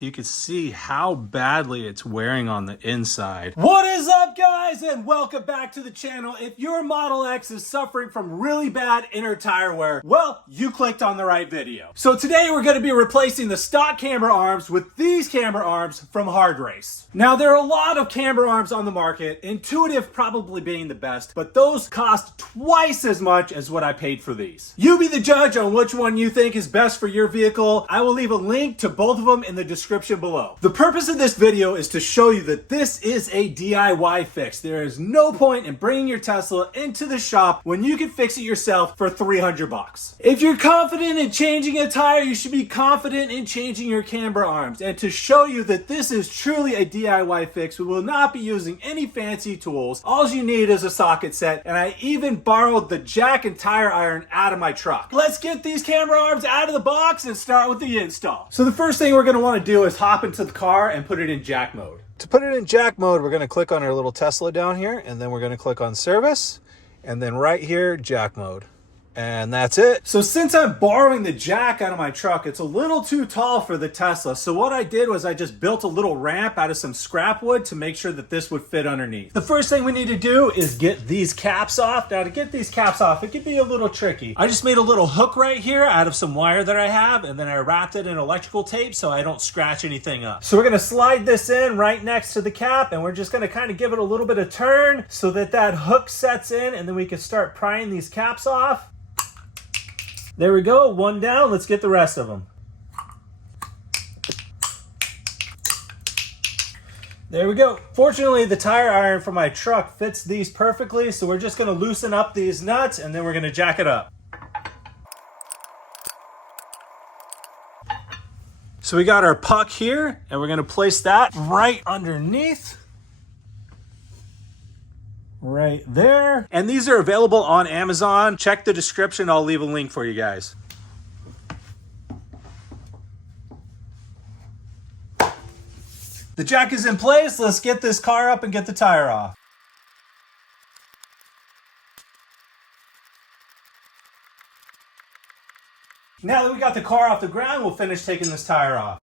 You can see how badly it's wearing on the inside. What is up, guys, and welcome back to the channel. If your Model X is suffering from really bad inner tire wear, well, you clicked on the right video. So today we're going to be replacing the stock camber arms with these camber arms from Hard Race. Now, there are a lot of camber arms on the market, Intuitive probably being the best, but those cost twice as much as what I paid for these. You be the judge on which one you think is best for your vehicle. I will leave a link to both of them in the description below. The purpose of this video is to show you that this is a DIY fix. There is no point in bringing your Tesla into the shop when you can fix it yourself for 300 bucks. If you're confident in changing a tire, you should be confident in changing your camber arms. And to show you that this is truly a DIY fix, we will not be using any fancy tools. All you need is a socket set, and I even borrowed the jack and tire iron out of my truck. Let's get these camber arms out of the box and start with the install. So the first thing we're going to want to do is hop into the car and put it in jack mode. To put it in jack mode, we're going to click on our little Tesla down here, and then we're going to click on service, and then right here, jack mode. And that's it. So since I'm borrowing the jack out of my truck, it's a little too tall for the Tesla. So what I did was I just built a little ramp out of some scrap wood to make sure that this would fit underneath. The first thing we need to do is get these caps off. Now, to get these caps off, it can be a little tricky. I just made a little hook right here out of some wire that I have, and then I wrapped it in electrical tape so I don't scratch anything up. So we're gonna slide this in right next to the cap, and we're just gonna kind of give it a little bit of turn so that that hook sets in, and then we can start prying these caps off. There we go, one down. Let's get the rest of them. There we go. Fortunately, the tire iron for my truck fits these perfectly, so we're just gonna loosen up these nuts and then we're gonna jack it up. So we got our puck here, and we're gonna place that right underneath. Right there. And these are available on Amazon. Check the description. I'll leave a link for you guys. The jack is in place. Let's get this car up and get the tire off. Now that we got the car off the ground, we'll finish taking this tire off.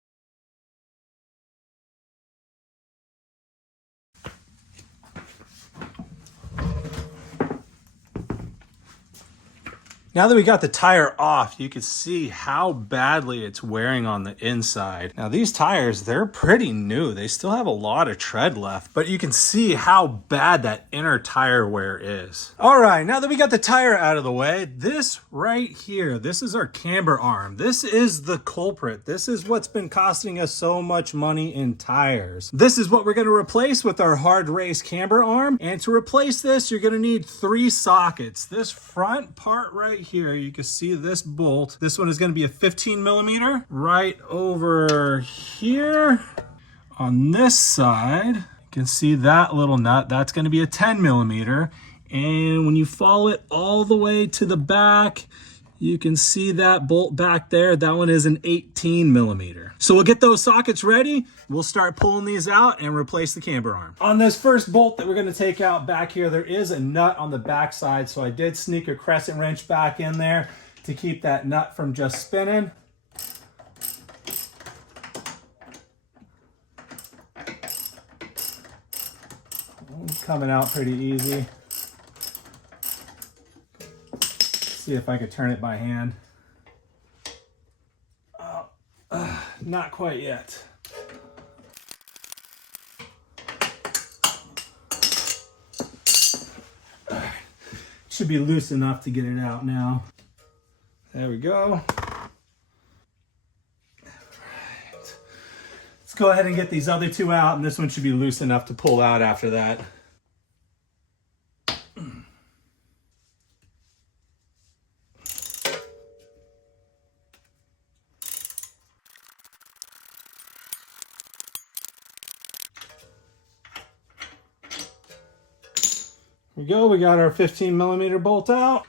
Now that we got the tire off, you can see how badly it's wearing on the inside. Now these tires, they're pretty new. They still have a lot of tread left, but you can see how bad that inner tire wear is. All right, now that we got the tire out of the way, this right here, this is our camber arm. This is the culprit. This is what's been costing us so much money in tires. This is what we're gonna replace with our Hard Race camber arm. And to replace this, you're gonna need 3 sockets. This front part right here, you can see this bolt. This one is going to be a 15 millimeter. Right over here on this side, you can see that little nut. That's going to be a 10 millimeter. And when you follow it all the way to the back, you can see that bolt back there. That one is an 18 millimeter. So we'll get those sockets ready. We'll start pulling these out and replace the camber arm. On this first bolt that we're gonna take out back here, there is a nut on the back side. So I did sneak a crescent wrench back in there to keep that nut from just spinning. Coming out pretty easy. See if I could turn it by hand. Not quite yet. Should be loose enough to get it out now. There we go. All right. Let's go ahead and get these other 2 out, and this one should be loose enough to pull out after that. Here we go, we got our 15 millimeter bolt out.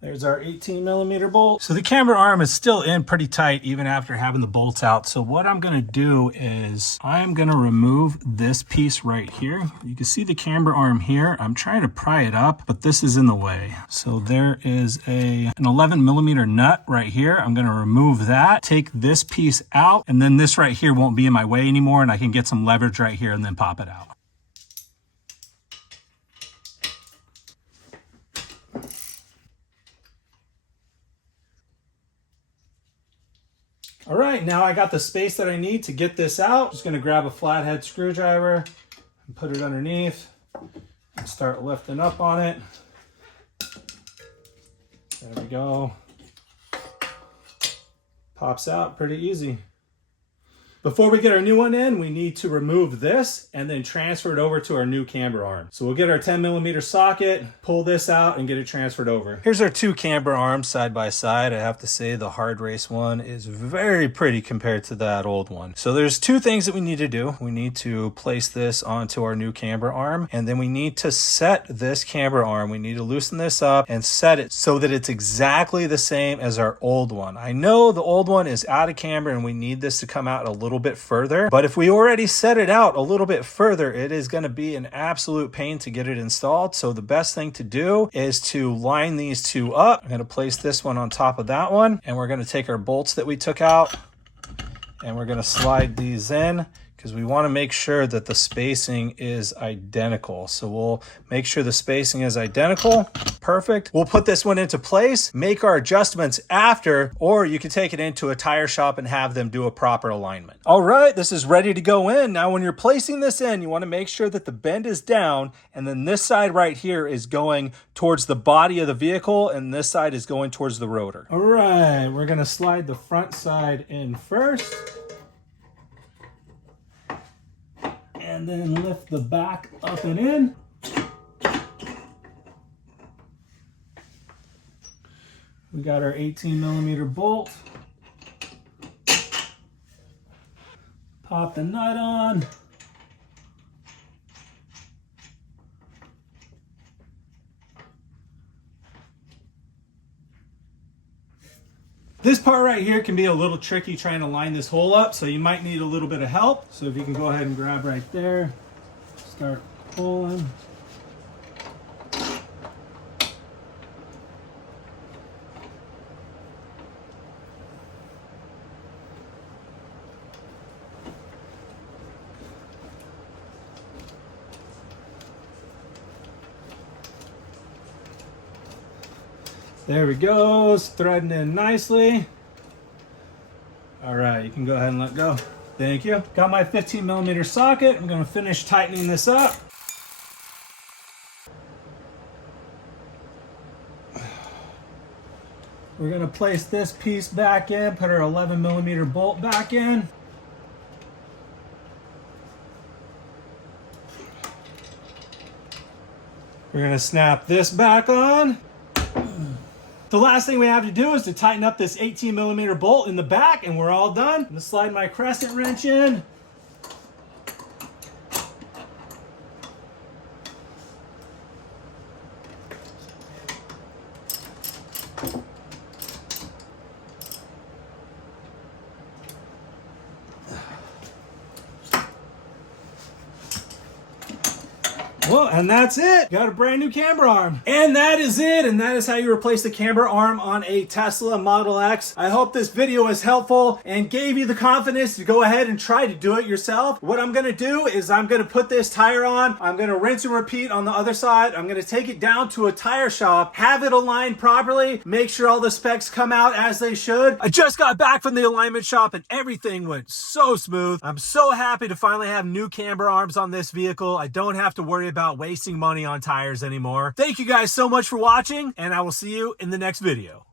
There There's our 18 millimeter bolt. So the camber arm is still in pretty tight even after having the bolts out. So what I'm gonna do is I'm gonna remove this piece right here. You can see the camber arm here. I'm trying to pry it up, but this is in the way. So there is an 11 millimeter nut right here. I'm gonna remove that, take this piece out, and then this right here won't be in my way anymore, and I can get some leverage right here and then pop it out. All right, now I got the space that I need to get this out. Just gonna grab a flathead screwdriver and put it underneath and start lifting up on it. There we go. Pops out pretty easy. Before we get our new one in, we need to remove this and then transfer it over to our new camber arm. So we'll get our 10 millimeter socket, pull this out and get it transferred over. Here's our two camber arms side by side. I have to say the hard race one is very pretty compared to that old one. So there's two things that we need to do. We need to place this onto our new camber arm, and then we need to set this camber arm. We need to loosen this up and set it so that it's exactly the same as our old one. I know the old one is out of camber and we need this to come out a little bit further, but if we already set it out a little bit further, it is going to be an absolute pain to get it installed. So the best thing to do is to line these two up. I'm going to place this one on top of that one, and we're going to take our bolts that we took out and we're going to slide these in, because we want to make sure that the spacing is identical. So we'll make sure the spacing is identical. Perfect. We'll put this one into place, make our adjustments after, or you can take it into a tire shop and have them do a proper alignment. All right, this is ready to go in. Now, when you're placing this in, you want to make sure that the bend is down, and then this side right here is going towards the body of the vehicle, and this side is going towards the rotor. All right, we're going to slide the front side in first, and then lift the back up and in. We got our 18 millimeter bolt. Pop the nut on. This part right here can be a little tricky trying to line this hole up, so you might need a little bit of help. So if you can go ahead and grab right there, start pulling. There we go, it's threading in nicely. All right, you can go ahead and let go. Thank you. Got my 15 millimeter socket. I'm gonna finish tightening this up. We're gonna place this piece back in, put our 11 millimeter bolt back in. We're gonna snap this back on. The last thing we have to do is to tighten up this 18 millimeter bolt in the back, and we're all done. I'm gonna slide my crescent wrench in. Well, and that's it. Got a brand new camber arm. And that is it. And that is how you replace the camber arm on a Tesla Model X. I hope this video was helpful and gave you the confidence to go ahead and try to do it yourself. What I'm gonna do is I'm gonna put this tire on. I'm gonna rinse and repeat on the other side. I'm gonna take it down to a tire shop, have it aligned properly, make sure all the specs come out as they should. I just got back from the alignment shop and everything went so smooth. I'm so happy to finally have new camber arms on this vehicle. I don't have to worry about wasting money on tires anymore. Thank you guys so much for watching, and I will see you in the next video.